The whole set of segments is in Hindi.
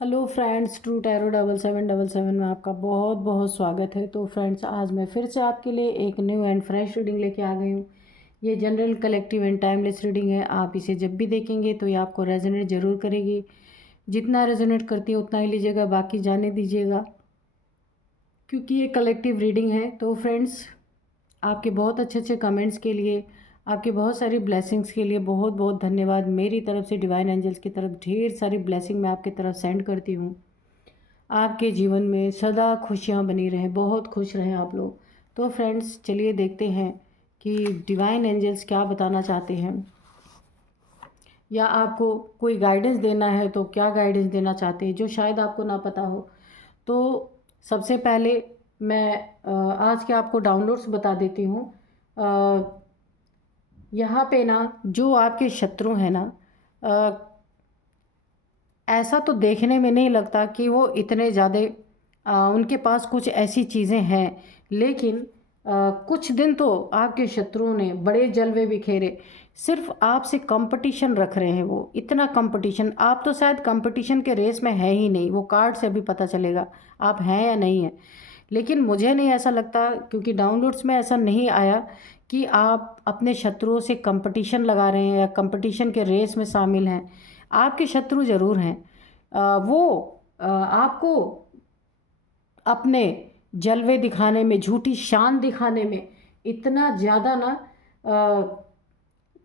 हेलो फ्रेंड्स, ट्रू टैरो 7777 में आपका बहुत बहुत स्वागत है। तो फ्रेंड्स, आज मैं फिर से आपके लिए एक न्यू एंड फ्रेश रीडिंग लेके आ गई हूँ। ये general, collective and timeless reading है। आप इसे जब भी देखेंगे तो ये आपको रेजोनेट ज़रूर करेगी। जितना रेजोनेट करती है उतना ही लीजिएगा, बाकी जाने दीजिएगा, क्योंकि ये कलेक्टिव रीडिंग है। तो फ्रेंड्स, आपके बहुत अच्छे अच्छे कमेंट्स के लिए, आपके बहुत सारी ब्लेसिंग्स के लिए बहुत बहुत धन्यवाद। मेरी तरफ से डिवाइन एंजल्स की तरफ ढेर सारी ब्लेसिंग मैं आपकी तरफ सेंड करती हूँ। आपके जीवन में सदा खुशियाँ बनी रहें, बहुत खुश रहें आप लोग। तो फ्रेंड्स, चलिए देखते हैं कि डिवाइन एंजल्स क्या बताना चाहते हैं, या आपको कोई गाइडेंस देना है तो क्या गाइडेंस देना चाहते हैं जो शायद आपको ना पता हो। तो सबसे पहले मैं आज के आपको डाउनलोड्स बता देती हूँ। यहाँ पे ना जो आपके शत्रु हैं ना, ऐसा तो देखने में नहीं लगता कि वो इतने ज़्यादा उनके पास कुछ ऐसी चीज़ें हैं, लेकिन कुछ दिन तो आपके शत्रुओं ने बड़े जलवे बिखेरे। सिर्फ आपसे कंपटीशन रख रहे हैं वो, इतना कंपटीशन। आप तो शायद कंपटीशन के रेस में है ही नहीं, वो कार्ड से भी पता चलेगा आप हैं या नहीं हैं। लेकिन मुझे नहीं ऐसा लगता, क्योंकि डाउनलोड्स में ऐसा नहीं आया कि आप अपने शत्रुओं से कंपटीशन लगा रहे हैं या कंपटीशन के रेस में शामिल हैं। आपके शत्रु ज़रूर हैं। वो आपको अपने जलवे दिखाने में, झूठी शान दिखाने में इतना ज़्यादा ना,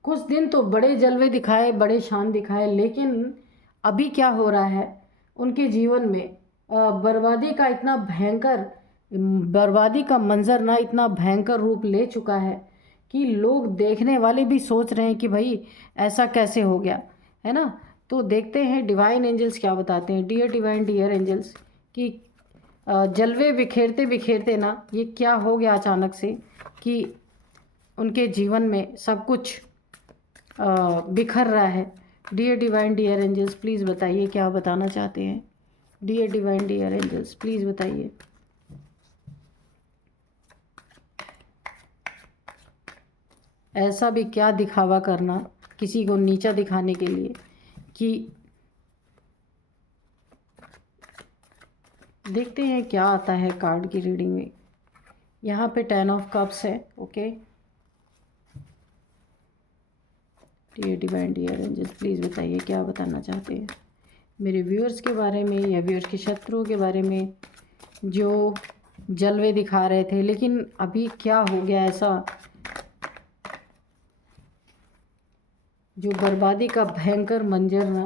कुछ दिन तो बड़े जलवे दिखाए, बड़े शान दिखाए, लेकिन अभी क्या हो रहा है उनके जीवन में, बर्बादी का इतना भयंकर, बर्बादी का मंजर ना इतना भयंकर रूप ले चुका है कि लोग देखने वाले भी सोच रहे हैं कि भाई ऐसा कैसे हो गया, है ना। तो देखते हैं डिवाइन एंजल्स क्या बताते हैं। डियर डिवाइन, डियर एंजल्स, कि जलवे बिखेरते बिखेरते ना ये क्या हो गया अचानक से कि उनके जीवन में सब कुछ बिखर रहा है। Dear divine, dear angels, please बताइए क्या बताना चाहते हैं। Dear divine, dear angels, please बताइए। ऐसा भी क्या दिखावा करना किसी को नीचा दिखाने के लिए कि, देखते हैं क्या आता है कार्ड की रीडिंग में। यहाँ पे 10 ऑफ कप्स है। Okay, dear divine, dear angels, please बताइए क्या बताना चाहते हैं मेरे व्यूअर्स के बारे में या व्यूअर्स के शत्रुओं के बारे में जो जलवे दिखा रहे थे, लेकिन अभी क्या हो गया ऐसा जो बर्बादी का भयंकर मंजर ना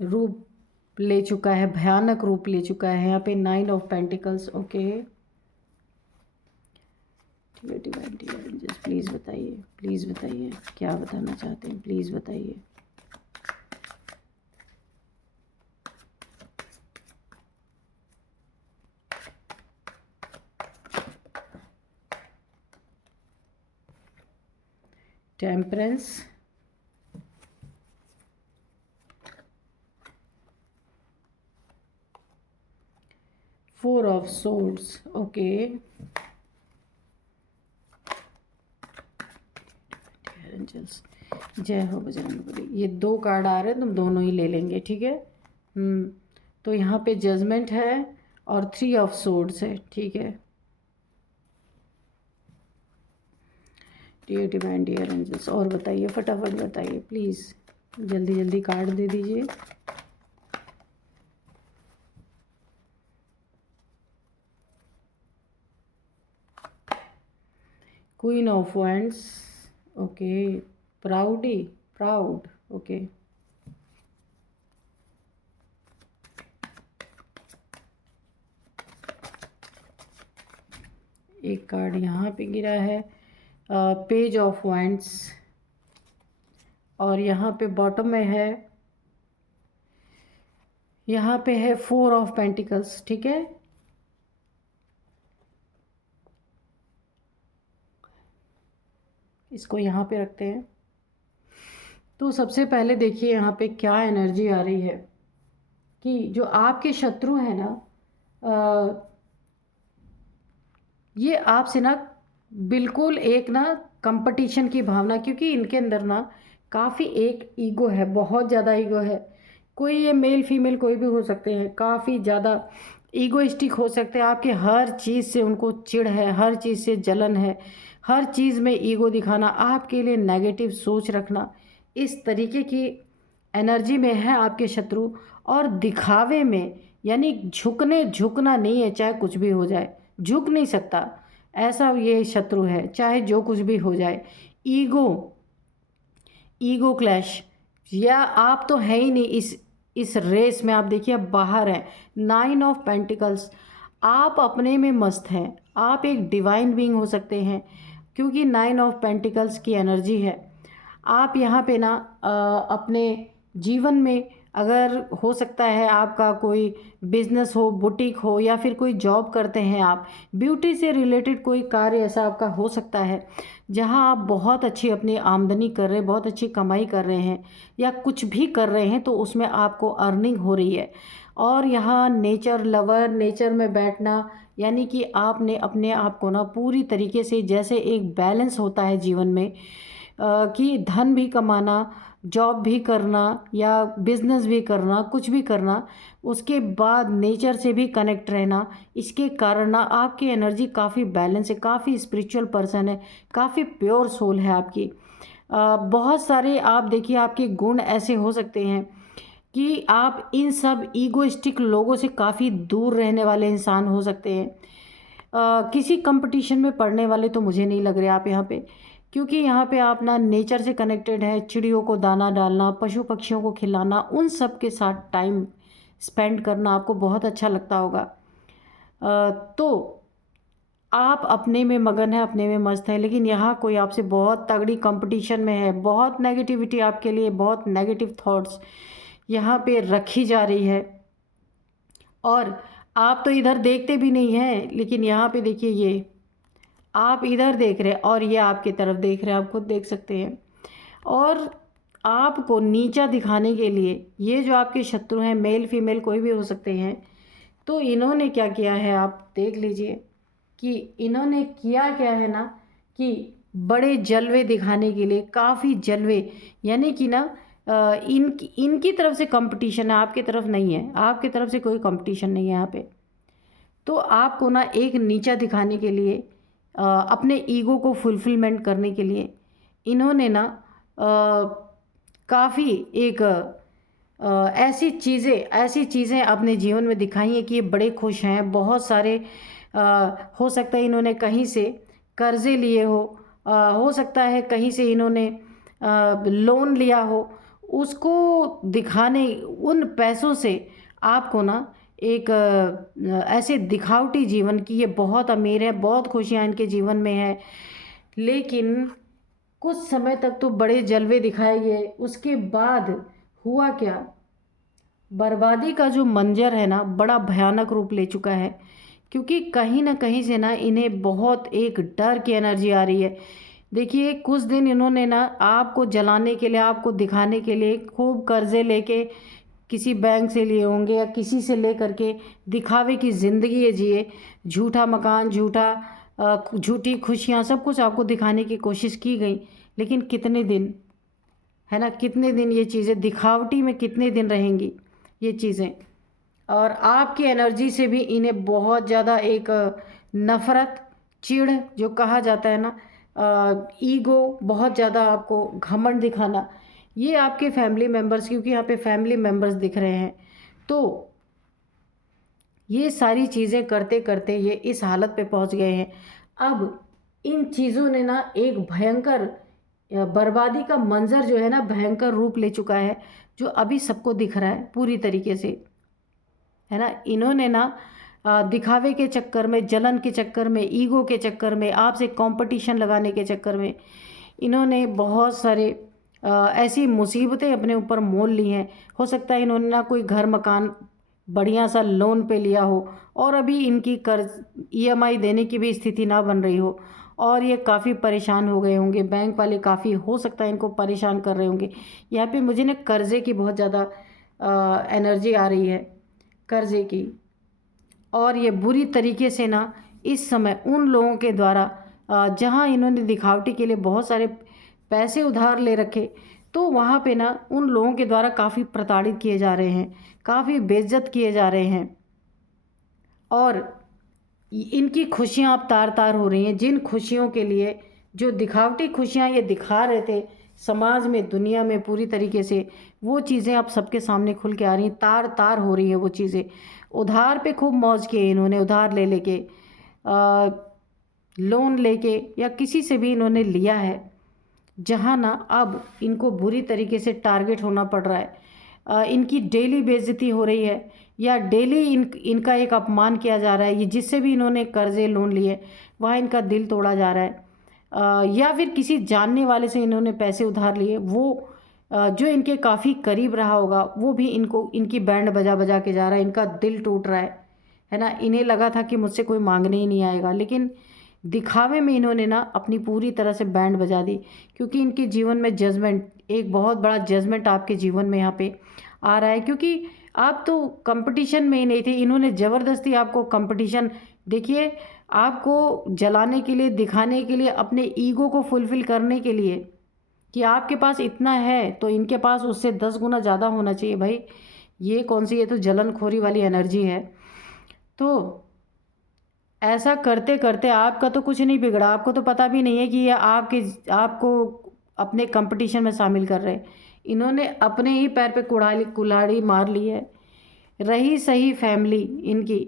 रूप ले चुका है, भयानक रूप ले चुका है। यहाँ पे 9 of pentacles. Okay, divine, dear angels, please बताइए, प्लीज़ बताइए क्या बताना चाहते हैं, प्लीज़ बताइए। Temperance, 4 of swords. Okay, angels, जय हो बजरंगबली। ये 2 कार्ड आ रहे हैं, तुम दोनों ही ले लेंगे, ठीक है। तो यहाँ पे जजमेंट है और 3 ऑफ सोर्ड्स है, ठीक है। डियर डिवाइन, डियर एंजल्स, और बताइए, फटाफट बताइए प्लीज़, जल्दी जल्दी कार्ड दे दीजिए। Queen of wands. Okay, प्राउडी, proud. Okay, एक कार्ड यहाँ पे गिरा है, पेज ऑफ वैंड्स, और यहाँ पे बॉटम में है, यहाँ पे है 4 ऑफ पेंटिकल्स, ठीक है। इसको यहाँ पे रखते हैं। तो सबसे पहले देखिए यहाँ पे क्या एनर्जी आ रही है कि जो आपके शत्रु हैं ना, ये आपसे ना बिल्कुल एक ना कंपटीशन की भावना, क्योंकि इनके अंदर ना काफ़ी एक ईगो है, बहुत ज़्यादा ईगो है। कोई ये मेल फीमेल कोई भी हो सकते हैं, काफ़ी ज़्यादा ईगोइस्टिक हो सकते हैं। आपके हर चीज़ से उनको चिढ़ है, हर चीज़ से जलन है, हर चीज़ में ईगो दिखाना, आपके लिए नेगेटिव सोच रखना, इस तरीके की एनर्जी में है आपके शत्रु। और दिखावे में यानी झुकना नहीं है, चाहे कुछ भी हो जाए, झुक नहीं सकता, ऐसा ये शत्रु है, चाहे जो कुछ भी हो जाए। ईगो ईगो क्लैश, या आप तो है ही नहीं इस रेस में, आप देखिए आप बाहर हैं। 9 ऑफ पेंटिकल्स, आप अपने में मस्त हैं, आप एक डिवाइन बीइंग हो सकते हैं, क्योंकि 9 ऑफ पेंटिकल्स की एनर्जी है। आप यहाँ पे ना अपने जीवन में, अगर हो सकता है आपका कोई बिजनेस हो, बुटीक हो, या फिर कोई जॉब करते हैं आप, ब्यूटी से रिलेटेड कोई कार्य ऐसा आपका हो सकता है जहाँ आप बहुत अच्छी अपनी आमदनी कर रहे हैं, बहुत अच्छी कमाई कर रहे हैं, या कुछ भी कर रहे हैं तो उसमें आपको अर्निंग हो रही है। और यहाँ नेचर लवर, नेचर में बैठना, यानी कि आपने अपने आप को ना पूरी तरीके से, जैसे एक बैलेंस होता है जीवन में कि धन भी कमाना, जॉब भी करना, या बिज़नेस भी करना, कुछ भी करना, उसके बाद नेचर से भी कनेक्ट रहना, इसके कारण ना आपकी एनर्जी काफ़ी बैलेंस है, काफ़ी स्पिरिचुअल पर्सन है, काफ़ी प्योर सोल है आपकी। बहुत सारे आप देखिए आपके गुण ऐसे हो सकते हैं कि आप इन सब ईगोइस्टिक लोगों से काफ़ी दूर रहने वाले इंसान हो सकते हैं। किसी कंपटीशन में पढ़ने वाले तो मुझे नहीं लग रहे आप यहाँ पे, क्योंकि यहाँ पे आप ना नेचर से कनेक्टेड है, चिड़ियों को दाना डालना, पशु पक्षियों को खिलाना, उन सब के साथ टाइम स्पेंड करना आपको बहुत अच्छा लगता होगा। तो आप अपने में मगन है, अपने में मस्त है, लेकिन यहाँ कोई आपसे बहुत तगड़ी कंपटीशन में है, बहुत नेगेटिविटी आपके लिए, बहुत नेगेटिव थॉट्स यहाँ पे रखी जा रही है। और आप तो इधर देखते भी नहीं हैं, लेकिन यहाँ पे देखिए, ये आप इधर देख रहे हैं और ये आपकी तरफ देख रहे हैं, आप खुद देख सकते हैं। और आपको नीचा दिखाने के लिए ये जो आपके शत्रु हैं, मेल फीमेल कोई भी हो सकते हैं, तो इन्होंने क्या किया है आप देख लीजिए कि इन्होंने किया क्या है ना, कि बड़े जलवे दिखाने के लिए, काफ़ी जलवे, यानी कि ना इनकी तरफ से कंपटीशन है, आपकी तरफ नहीं है, आपकी तरफ से कोई कंपटीशन नहीं है यहाँ पे। तो आपको ना एक नीचा दिखाने के लिए, अपने ईगो को फुलफिलमेंट करने के लिए, इन्होंने ना काफ़ी एक ऐसी चीज़ें अपने जीवन में दिखाई हैं कि ये बड़े खुश हैं। बहुत सारे हो सकता है इन्होंने कहीं से कर्ज़े लिए हो सकता है कहीं से इन्होंने लोन लिया हो, उसको दिखाने, उन पैसों से आपको ना एक ऐसे दिखावटी जीवन की, ये बहुत अमीर है, बहुत खुशियाँ इनके जीवन में है, लेकिन कुछ समय तक तो बड़े जलवे दिखाए गए, उसके बाद हुआ क्या, बर्बादी का जो मंजर है ना बड़ा भयानक रूप ले चुका है। क्योंकि कहीं ना कहीं से ना इन्हें बहुत एक डर की एनर्जी आ रही है। देखिए कुछ दिन इन्होंने ना आपको जलाने के लिए, आपको दिखाने के लिए खूब कर्जे लेके किसी बैंक से लिए होंगे, या किसी से ले करके दिखावे की ज़िंदगी ये जिए, झूठा मकान, झूठी खुशियाँ, सब कुछ आपको दिखाने की कोशिश की गई। लेकिन कितने दिन, है ना, कितने दिन ये चीज़ें दिखावटी में कितने दिन रहेंगी ये चीज़ें। और आपकी एनर्जी से भी इन्हें बहुत ज़्यादा एक नफ़रत, चिढ़ जो कहा जाता है ना, ईगो, बहुत ज़्यादा आपको घमंड दिखाना, ये आपके फैमिली मेम्बर्स, क्योंकि यहाँ पे फैमिली मेम्बर्स दिख रहे हैं, तो ये सारी चीज़ें करते करते ये इस हालत पे पहुँच गए हैं। अब इन चीज़ों ने ना एक भयंकर बर्बादी का मंजर जो है ना, भयंकर रूप ले चुका है, जो अभी सबको दिख रहा है पूरी तरीके से, है ना। इन्होंने ना दिखावे के चक्कर में, जलन के चक्कर में, ईगो के चक्कर में, आपसे कंपटीशन लगाने के चक्कर में, इन्होंने बहुत सारे ऐसी मुसीबतें अपने ऊपर मोल ली हैं। हो सकता है इन्होंने ना कोई घर मकान बढ़िया सा लोन पे लिया हो, और अभी इनकी कर्ज ईएमआई देने की भी स्थिति ना बन रही हो, और ये काफ़ी परेशान हो गए होंगे, बैंक वाले काफ़ी हो सकता है इनको परेशान कर रहे होंगे। यहाँ पे मुझे ना कर्ज़े की बहुत ज़्यादा एनर्जी आ रही है, कर्ज़े की। और ये बुरी तरीके से ना इस समय उन लोगों के द्वारा जहाँ इन्होंने दिखावटी के लिए बहुत सारे पैसे उधार ले रखे, तो वहाँ पे ना उन लोगों के द्वारा काफ़ी प्रताड़ित किए जा रहे हैं, काफ़ी बेइज्जत किए जा रहे हैं, और इनकी खुशियाँ अब तार तार हो रही हैं। जिन खुशियों के लिए, जो दिखावटी खुशियाँ ये दिखा रहे थे समाज में, दुनिया में पूरी तरीके से, वो चीज़ें अब सबके सामने खुल के आ रही हैं, तार तार हो रही हैं वो चीज़ें। उधार पे खूब मौज किए इन्होंने, उधार ले लेके, लोन लेके, या किसी से भी इन्होंने लिया है, जहाँ ना अब इनको बुरी तरीके से टारगेट होना पड़ रहा है। इनकी डेली बेइज्जती हो रही है, या डेली इनका एक अपमान किया जा रहा है। ये जिससे भी इन्होंने कर्जे लोन लिए, वहाँ इनका दिल तोड़ा जा रहा है, या फिर किसी जानने वाले से इन्होंने पैसे उधार लिए, वो जो इनके काफ़ी करीब रहा होगा, वो भी इनको इनकी बैंड बजा बजा के जा रहा है, इनका दिल टूट रहा है ना। इन्हें लगा था कि मुझसे कोई मांगने ही नहीं आएगा, लेकिन दिखावे में इन्होंने ना अपनी पूरी तरह से बैंड बजा दी, क्योंकि इनके जीवन में जजमेंट, एक बहुत बड़ा जजमेंट आपके जीवन में यहाँ पे आ रहा है। क्योंकि आप तो कंपटीशन में ही नहीं थे, इन्होंने ज़बरदस्ती आपको कंपटीशन, देखिए, आपको जलाने के लिए, दिखाने के लिए, अपने ईगो को फुलफ़िल करने के लिए कि आपके पास इतना है तो इनके पास उससे 10 गुना ज़्यादा होना चाहिए। भाई ये कौन सी, ये तो जलनखोरी वाली एनर्जी है। तो ऐसा करते करते आपका तो कुछ नहीं बिगड़ा, आपको तो पता भी नहीं है कि ये आपको अपने कंपटीशन में शामिल कर रहे हैं। इन्होंने अपने ही पैर पे कुल्हाड़ी मार ली है। रही सही फैमिली इनकी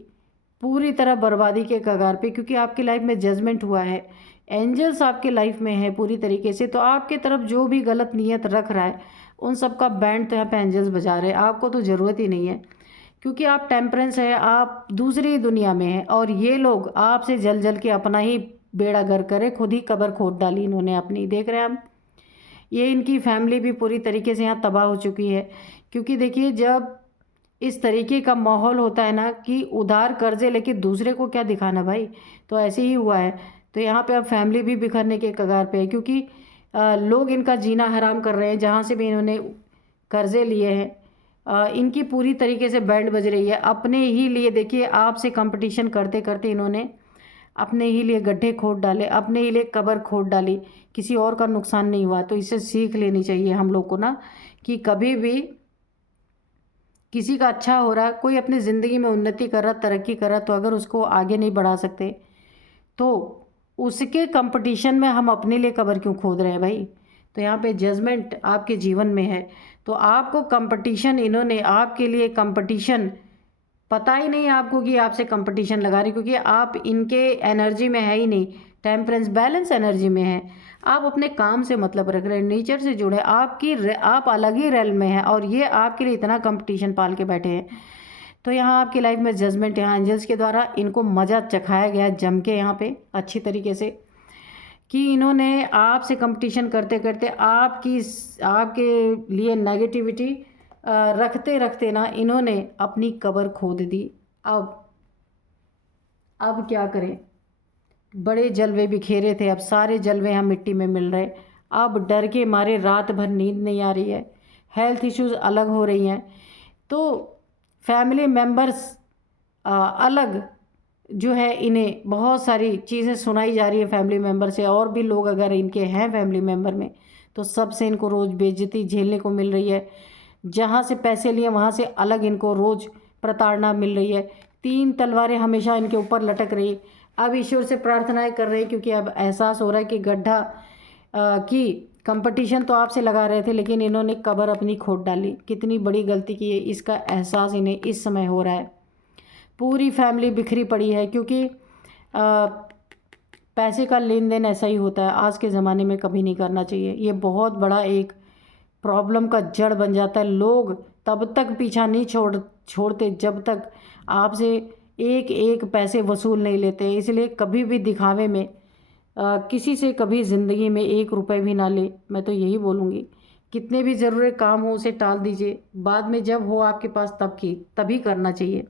पूरी तरह बर्बादी के कगार पे, क्योंकि आपकी लाइफ में जजमेंट हुआ है, एंजल्स आपके लाइफ में है पूरी तरीके से। तो आपके तरफ जो भी गलत नीयत रख रहा है, उन सब का बैंड तो यहाँ पे एंजल्स बजा रहे हैं। आपको तो ज़रूरत ही नहीं है, क्योंकि आप टेम्परेंस है, आप दूसरी दुनिया में हैं, और ये लोग आपसे जल जल के अपना ही बेड़ा गर्क करे, खुद ही कब्र खोद डाली इन्होंने अपनी। देख रहे हैं हम, ये इनकी फैमिली भी पूरी तरीके से यहाँ तबाह हो चुकी है। क्योंकि देखिए, जब इस तरीके का माहौल होता है ना कि उधार कर्जे लेके दूसरे को क्या दिखाना भाई, तो ऐसे ही हुआ है। तो यहाँ पे अब फैमिली भी बिखरने के कगार पे है, क्योंकि लोग इनका जीना हराम कर रहे हैं। जहाँ से भी इन्होंने कर्जे लिए हैं, इनकी पूरी तरीके से बैंड बज रही है अपने ही लिए। देखिए, आपसे कंपटीशन करते करते इन्होंने अपने ही लिए गड्ढे खोद डाले, अपने ही लिए कब्र खोद डाली, किसी और का नुकसान नहीं हुआ। तो इससे सीख लेनी चाहिए हम लोग को ना, कि कभी भी किसी का अच्छा हो रहा, कोई अपनी ज़िंदगी में उन्नति कर रहा, तरक्की कर रहा, तो अगर उसको आगे नहीं बढ़ा सकते, तो उसके कंपटीशन में हम अपने लिए कब्र क्यों खोद रहे हैं भाई। तो यहाँ पे जजमेंट आपके जीवन में है, तो आपको कंपटीशन, इन्होंने आपके लिए कंपटीशन, पता ही नहीं आपको कि आपसे कंपटीशन लगा रही, क्योंकि आप इनके एनर्जी में है ही नहीं, टेम्परेंस बैलेंस एनर्जी में है। आप अपने काम से मतलब रख रहे हैं, नेचर से जुड़े, आप अलग ही रेल में हैं, और ये आपके लिए इतना कंपटीशन पाल के बैठे हैं। तो यहाँ आपकी लाइफ में जजमेंट, यहाँ एंजल्स के द्वारा इनको मज़ा चखाया गया जम के यहाँ पे अच्छी तरीके से, कि इन्होंने आपसे कंपटीशन करते करते आपके लिए नेगेटिविटी रखते रखते ना इन्होंने अपनी कब्र खोद दी। अब क्या करें, बड़े जलवे बिखेरे थे, अब सारे जलवे हम मिट्टी में मिल रहे। अब डर के मारे रात भर नींद नहीं आ रही है, हेल्थ इश्यूज अलग हो रही हैं। तो फैमिली मेम्बर्स अलग जो है, इन्हें बहुत सारी चीज़ें सुनाई जा रही है फैमिली मेम्बर से, और भी लोग अगर इनके हैं फैमिली मेम्बर में, तो सबसे इनको रोज़ बेइज्जती झेलने को मिल रही है। जहाँ से पैसे लिए वहाँ से अलग इनको रोज़ प्रताड़ना मिल रही है। 3 तलवारें हमेशा इनके ऊपर लटक रही। अब ईश्वर से प्रार्थनाएं कर रहे हैं, क्योंकि अब एहसास हो रहा है कि गड्ढा की कंपटीशन तो आपसे लगा रहे थे, लेकिन इन्होंने कब्र अपनी खोद डाली। कितनी बड़ी गलती की है, इसका एहसास इन्हें इस समय हो रहा है। पूरी फैमिली बिखरी पड़ी है, क्योंकि पैसे का लेन देन ऐसा ही होता है, आज के ज़माने में कभी नहीं करना चाहिए। ये बहुत बड़ा एक प्रॉब्लम का जड़ बन जाता है। लोग तब तक पीछा नहीं छोड़ते जब तक आपसे एक एक पैसे वसूल नहीं लेते। इसलिए कभी भी दिखावे में किसी से कभी ज़िंदगी में 1 रुपये भी ना ले। मैं तो यही बोलूँगी, कितने भी ज़रूरी काम हो उसे टाल दीजिए, बाद में जब हो आपके पास तभी करना चाहिए।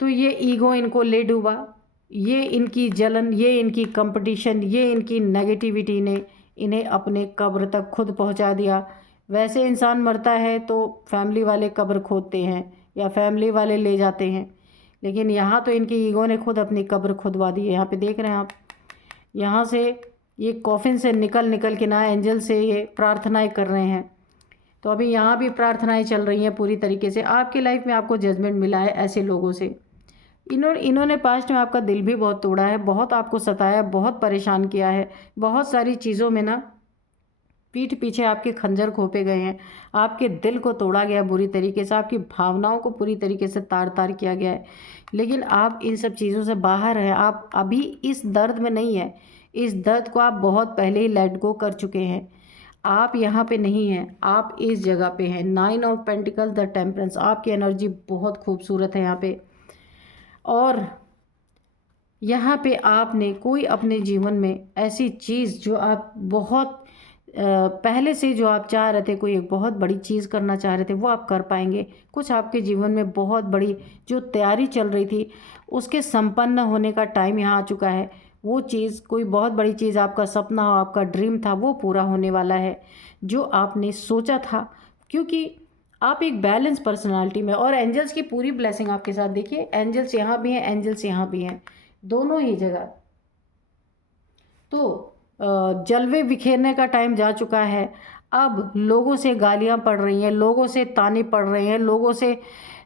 तो ये ईगो इनको ले डूबा, ये इनकी जलन, ये इनकी कंपटीशन, ये इनकी नेगेटिविटी ने इन्हें अपने कब्र तक खुद पहुंचा दिया। वैसे इंसान मरता है तो फैमिली वाले कब्र खोदते हैं या फैमिली वाले ले जाते हैं, लेकिन यहाँ तो इनकी ईगो ने खुद अपनी कब्र खुदवा दी है। यहाँ पे देख रहे हैं आप, यहाँ से ये कॉफिन से निकल के ना एंजल से ये प्रार्थनाएं कर रहे हैं। तो अभी यहाँ भी प्रार्थनाएं चल रही हैं पूरी तरीके से। आपकी लाइफ में आपको जजमेंट मिला है ऐसे लोगों से। इन्होंने पास्ट में आपका दिल भी बहुत तोड़ा है, बहुत आपको सताया, बहुत परेशान किया है, बहुत सारी चीज़ों में ना पीठ पीछे आपके खंजर घोंपे गए हैं, आपके दिल को तोड़ा गया बुरी तरीके से, आपकी भावनाओं को पूरी तरीके से तार तार किया गया है। लेकिन आप इन सब चीज़ों से बाहर हैं, आप अभी इस दर्द में नहीं है। इस दर्द को आप बहुत पहले ही लेट गो कर चुके हैं। आप यहाँ पे नहीं हैं, आप इस जगह पे हैं। 9 ऑफ पेंटिकल्स, द टेम्परेंस, आपकी एनर्जी बहुत खूबसूरत है यहाँ पे। और यहाँ पे आपने कोई अपने जीवन में ऐसी चीज़ जो आप बहुत पहले से जो आप चाह रहे थे, कोई एक बहुत बड़ी चीज़ करना चाह रहे थे, वो आप कर पाएंगे। कुछ आपके जीवन में बहुत बड़ी जो तैयारी चल रही थी उसके संपन्न होने का टाइम यहाँ आ चुका है। वो चीज़, कोई बहुत बड़ी चीज़, आपका सपना हो, आपका ड्रीम था, वो पूरा होने वाला है जो आपने सोचा था। क्योंकि आप एक बैलेंस पर्सनालिटी में, और एंजल्स की पूरी ब्लेसिंग आपके साथ। देखिए एंजल्स यहाँ भी हैं, एंजल्स यहाँ भी हैं, दोनों ही जगह। तो जलवे बिखेरने का टाइम जा चुका है। अब लोगों से गालियां पड़ रही हैं, लोगों से ताने पड़ रहे हैं, लोगों से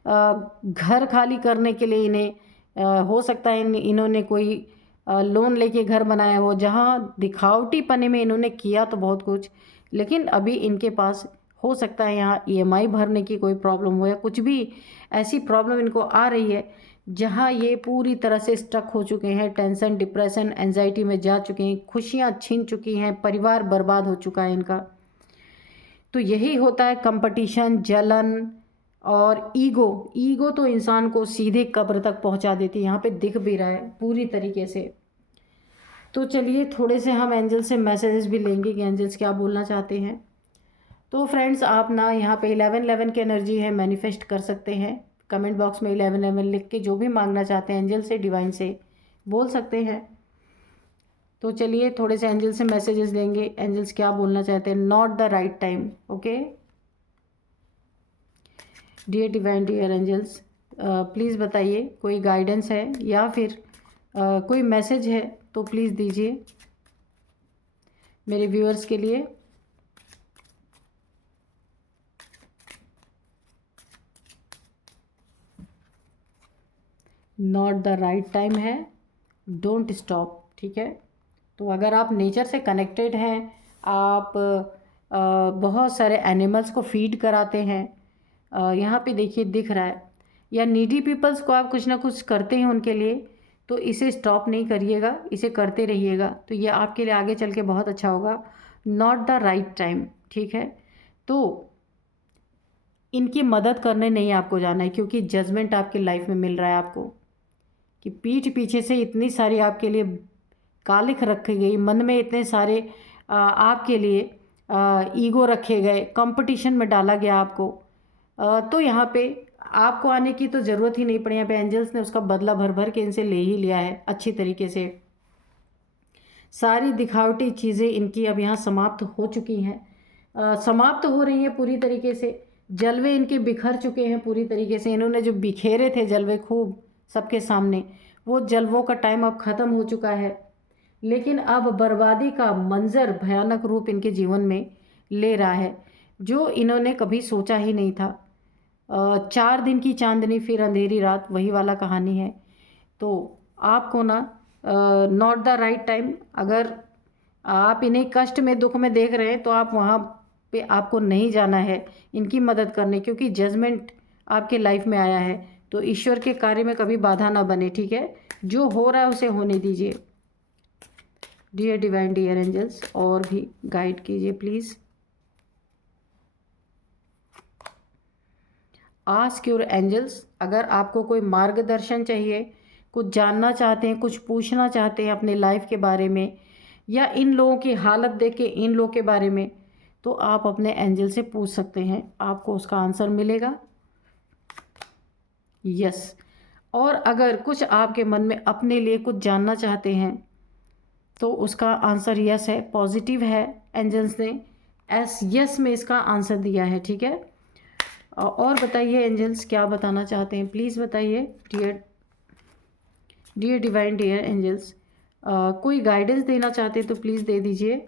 घर खाली करने के लिए इन्हें हो सकता है इन्होंने कोई लोन लेके घर बनाया हो, जहां दिखावटी पने में इन्होंने किया तो बहुत कुछ, लेकिन अभी इनके पास हो सकता है यहाँ ईएमआई भरने की कोई प्रॉब्लम हो, या कुछ भी ऐसी प्रॉब्लम इनको आ रही है जहाँ ये पूरी तरह से स्टक हो चुके हैं, टेंशन, डिप्रेशन, एंजाइटी में जा चुके हैं, खुशियाँ छीन चुकी हैं, परिवार बर्बाद हो चुका है इनका। तो यही होता है कंपटीशन, जलन और ईगो तो इंसान को सीधे कब्र तक पहुंचा देती है। यहाँ पे दिख भी रहा है पूरी तरीके से। तो चलिए थोड़े से हम एंजल से मैसेजेस भी लेंगे कि एंजल्स क्या बोलना चाहते हैं। तो फ्रेंड्स, आप ना यहाँ पे 1111 की एनर्जी है, मैनिफेस्ट कर सकते हैं। कमेंट बॉक्स में 1111 लिख के जो भी मांगना चाहते हैं एंजल से, डिवाइन से बोल सकते हैं। तो चलिए थोड़े से एंजल से मैसेजेस लेंगे, एंजल्स क्या बोलना चाहते हैं। Not the right time, okay dear divine, dear angels, please बताइए कोई गाइडेंस है या फिर कोई मैसेज है तो प्लीज़ दीजिए मेरे व्यूअर्स के लिए। नॉट द राइट टाइम है, डोंट स्टॉप, ठीक है। तो अगर आप नेचर से कनेक्टेड हैं, आप बहुत सारे एनिमल्स को फीड कराते हैं, यहाँ पे देखिए दिख रहा है, या नीडी पीपल्स को आप कुछ ना कुछ करते हैं उनके लिए, तो इसे स्टॉप नहीं करिएगा, इसे करते रहिएगा, तो ये आपके लिए आगे चल के बहुत अच्छा होगा। नॉट द राइट टाइम, ठीक है। तो इनकी मदद करने नहीं आपको जाना है, क्योंकि जजमेंट आपकी लाइफ में मिल रहा है आपको कि पीठ पीछे से इतनी सारी आपके लिए कालिख रखी गई, मन में इतने सारे आपके लिए ईगो रखे गए, कंपटीशन में डाला गया आपको। तो यहाँ पे आपको आने की तो ज़रूरत ही नहीं पड़ी। यहाँ पे एंजल्स ने उसका बदला भर भर के इनसे ले ही लिया है अच्छी तरीके से। सारी दिखावटी चीज़ें इनकी अब यहाँ समाप्त हो चुकी हैं, समाप्त हो रही हैं पूरी तरीके से। जलवे इनके बिखर चुके हैं पूरी तरीके से। इन्होंने जो बिखेरे थे जलवे खूब सबके सामने, वो जलवों का टाइम अब ख़त्म हो चुका है। लेकिन अब बर्बादी का मंजर भयानक रूप इनके जीवन में ले रहा है, जो इन्होंने कभी सोचा ही नहीं था। 4 दिन की चांदनी फिर अंधेरी रात, वही वाला कहानी है। तो आपको ना नॉट द राइट टाइम, अगर आप इन्हें कष्ट में, दुख में देख रहे हैं, तो आप वहाँ पे आपको नहीं जाना है इनकी मदद करने, क्योंकि जजमेंट आपके लाइफ में आया है। तो ईश्वर के कार्य में कभी बाधा ना बने, ठीक है। जो हो रहा है उसे होने दीजिए। डियर डिवाइन, डियर एंजल्स, और भी गाइड कीजिए प्लीज़। आस्क योर एंजल्स, अगर आपको कोई मार्गदर्शन चाहिए, कुछ जानना चाहते हैं, कुछ पूछना चाहते हैं अपने लाइफ के बारे में, या इन लोगों की हालत देख के इन लोगों के बारे में, तो आप अपने एंजल से पूछ सकते हैं, आपको उसका आंसर मिलेगा। यस। और अगर कुछ आपके मन में अपने लिए कुछ जानना चाहते हैं, तो उसका आंसर यस है, पॉजिटिव है। एंजल्स ने यस में इसका आंसर दिया है, ठीक है। और बताइए एंजल्स क्या बताना चाहते हैं, प्लीज़ बताइए डियर डिवाइन, डियर एंजल्स। कोई गाइडेंस देना चाहते तो प्लीज़ दे दीजिए।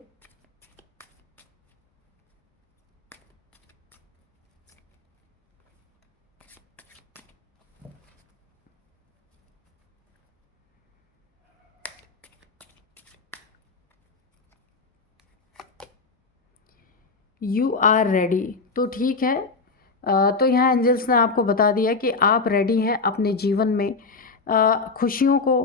यू आर रेडी, तो ठीक है। तो यहाँ एंजल्स ने आपको बता दिया कि आप रेडी हैं अपने जीवन में खुशियों को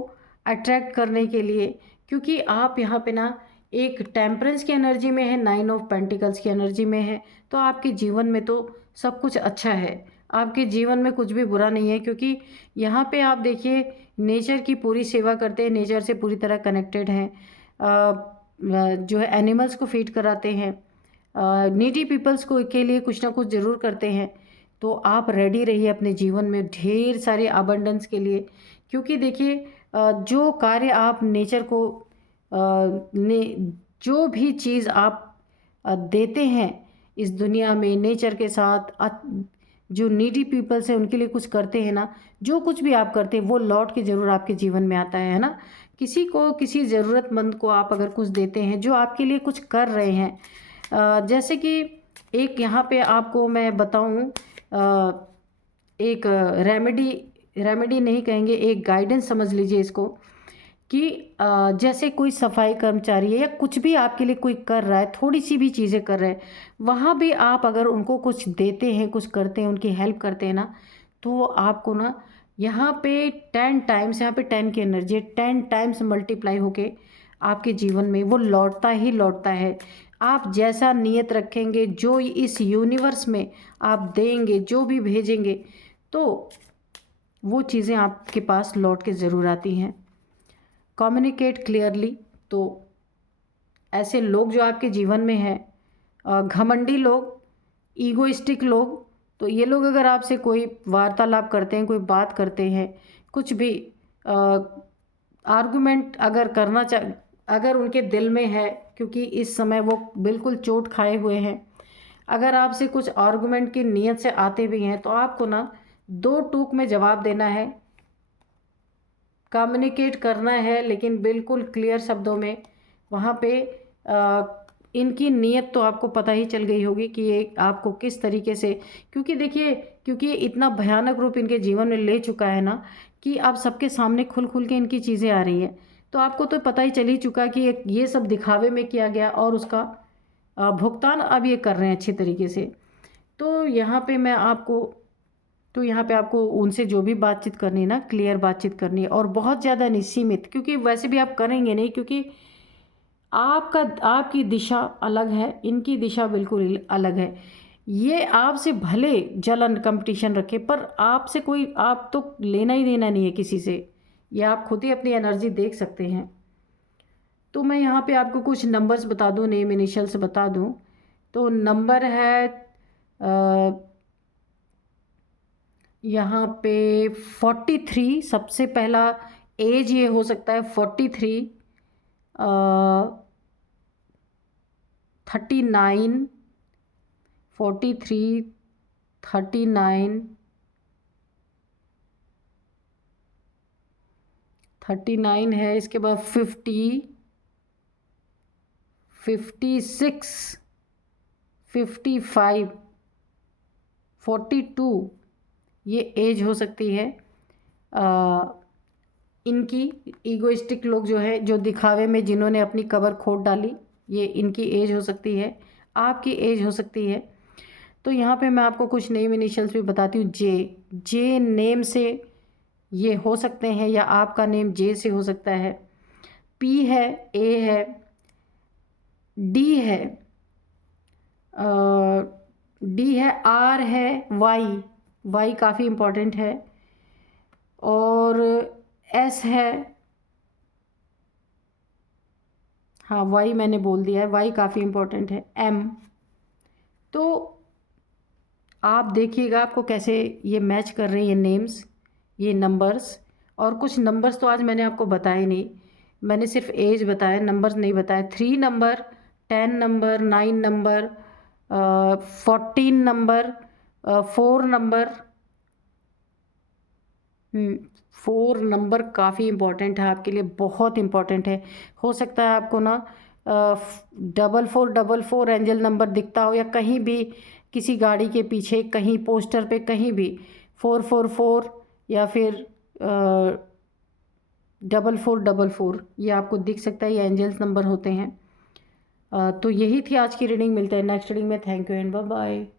अट्रैक्ट करने के लिए, क्योंकि आप यहाँ पे ना एक टेम्परेंस की एनर्जी में है, 9 ऑफ पेंटिकल्स की एनर्जी में है। तो आपके जीवन में तो सब कुछ अच्छा है, आपके जीवन में कुछ भी बुरा नहीं है, क्योंकि यहाँ पे आप देखिए नेचर की पूरी सेवा करते हैं, नेचर से पूरी तरह कनेक्टेड हैं, जो है एनिमल्स को फीड कराते हैं, नीडी पीपल्स को के लिए कुछ ना कुछ ज़रूर करते हैं। तो आप रेडी रहिए अपने जीवन में ढेर सारे अबंडेंस के लिए, क्योंकि देखिए जो कार्य आप नेचर को जो भी चीज़ आप देते हैं इस दुनिया में नेचर के साथ, जो नीडी पीपल्स हैं उनके लिए कुछ करते हैं ना, जो कुछ भी आप करते हैं वो लौट के ज़रूर आपके जीवन में आता है ना। किसी को, किसी ज़रूरतमंद को आप अगर कुछ देते हैं, जो आपके लिए कुछ कर रहे हैं, जैसे कि एक यहाँ पे आपको मैं बताऊँ, एक रेमेडी नहीं कहेंगे, एक गाइडेंस समझ लीजिए इसको, कि जैसे कोई सफाई कर्मचारी है या कुछ भी आपके लिए कोई कर रहा है, थोड़ी सी भी चीज़ें कर रहे हैं, वहाँ भी आप अगर उनको कुछ देते हैं, कुछ करते हैं, उनकी हेल्प करते हैं ना, तो आपको ना यहाँ पे 10 टाइम्स, यहाँ पे 10 की एनर्जी है, 10 टाइम्स मल्टीप्लाई होके आपके जीवन में वो लौटता ही लौटता है। आप जैसा नियत रखेंगे, जो इस यूनिवर्स में आप देंगे, जो भी भेजेंगे, तो वो चीज़ें आपके पास लौट के ज़रूर आती हैं। कम्युनिकेट क्लियरली, तो ऐसे लोग जो आपके जीवन में हैं, घमंडी लोग, ईगोइस्टिक लोग, तो ये लोग अगर आपसे कोई वार्तालाप करते हैं, कोई बात करते हैं, कुछ भी आर्गुमेंट अगर करना अगर उनके दिल में है, क्योंकि इस समय वो बिल्कुल चोट खाए हुए हैं, अगर आपसे कुछ आर्गुमेंट की नीयत से आते भी हैं, तो आपको ना 2 टूक में जवाब देना है, कम्युनिकेट करना है, लेकिन बिल्कुल क्लियर शब्दों में। वहाँ पे इनकी नीयत तो आपको पता ही चल गई होगी कि ये आपको किस तरीके से, क्योंकि देखिए, क्योंकि ये इतना भयानक रूप इनके जीवन में ले चुका है ना, कि अब सबके सामने खुल खुल के इनकी चीज़ें आ रही हैं, तो आपको तो पता ही चल ही चुका कि ये सब दिखावे में किया गया और उसका भुगतान अब ये कर रहे हैं अच्छी तरीके से। तो यहाँ पे मैं आपको तो यहाँ पे आपको उनसे जो भी बातचीत करनी है ना, क्लियर बातचीत करनी है, और बहुत ज़्यादा नहीं, सीमित, क्योंकि वैसे भी आप करेंगे नहीं, क्योंकि आपकी दिशा अलग है, इनकी दिशा बिल्कुल अलग है। ये आपसे भले जलन कंपटीशन रखे, पर आपसे कोई, आप तो लेना ही देना नहीं है किसी से, ये आप खुद ही अपनी एनर्जी देख सकते हैं। तो मैं यहाँ पे आपको कुछ नंबर्स बता दूँ, नेम इनिशियल्स बता दूँ। तो नंबर है यहाँ पे 43, सबसे पहला एज ये हो सकता है 43, 39, 43, 39, 39 है, इसके बाद 50, 56, 55, 42, ये एज हो सकती है इनकी। ईगोइस्टिक लोग जो है, जो दिखावे में जिन्होंने अपनी कबर खोद डाली, ये इनकी एज हो सकती है, आपकी एज हो सकती है। तो यहाँ पे मैं आपको कुछ नेम इनिशियल्स भी बताती हूँ। जे नेम से ये हो सकते हैं, या आपका नेम जे से हो सकता है। पी है, ए है, डी है, डी है, आर है, वाई काफ़ी इम्पोर्टेंट है, और एस है, हाँ वाई मैंने बोल दिया है, वाई काफ़ी इम्पोर्टेंट है, एम। तो आप देखिएगा आपको कैसे ये मैच कर रहे हैं, ये नेम्स, ये नंबर्स। और कुछ नंबर्स तो आज मैंने आपको बताए नहीं, मैंने सिर्फ एज बताया, नंबर्स नहीं बताया। 3 number, 10 number, 9 number, 14 number, 4 number, 4 number काफ़ी इम्पोर्टेंट है आपके लिए, बहुत इम्पोर्टेंट है। हो सकता है आपको ना 4444 एंजल नंबर दिखता हो, या कहीं भी किसी गाड़ी के पीछे, कहीं पोस्टर पे, कहीं भी 444 या फिर 4444 ये आपको दिख सकता है, ये एंजल्स नंबर होते हैं। तो यही थी आज की रीडिंग। मिलते हैं नेक्स्ट रीडिंग में। Thank you and bye bye.